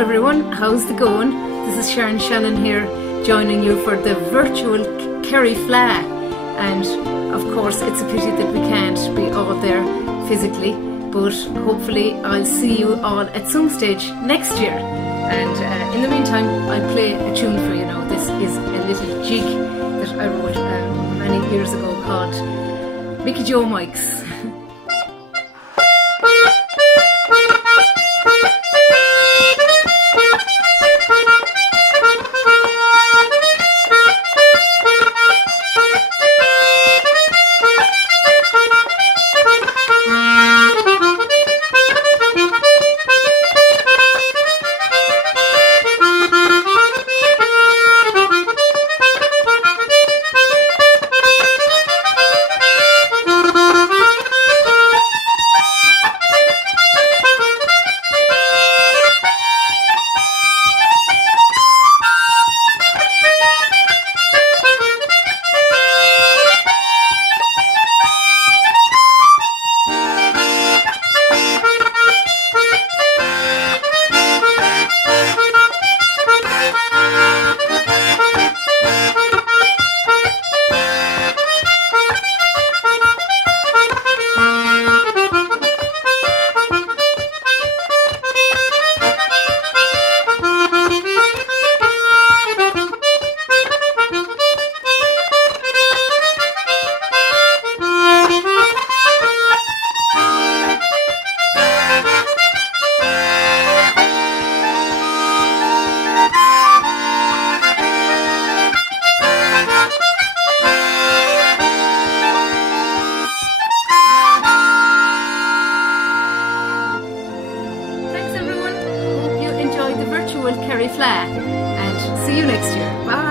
everyone, how's it going? This is Sharon Shannon here, joining you for the virtual Kerry Fleadh. And of course it's a pity that we can't be all there physically, but hopefully I'll see you all at some stage next year. And in the meantime, I'll play a tune for you now. This is a little jig that I wrote many years ago called Mickey Joe Mikes. Kerry Fleadh, and see you next year. Bye.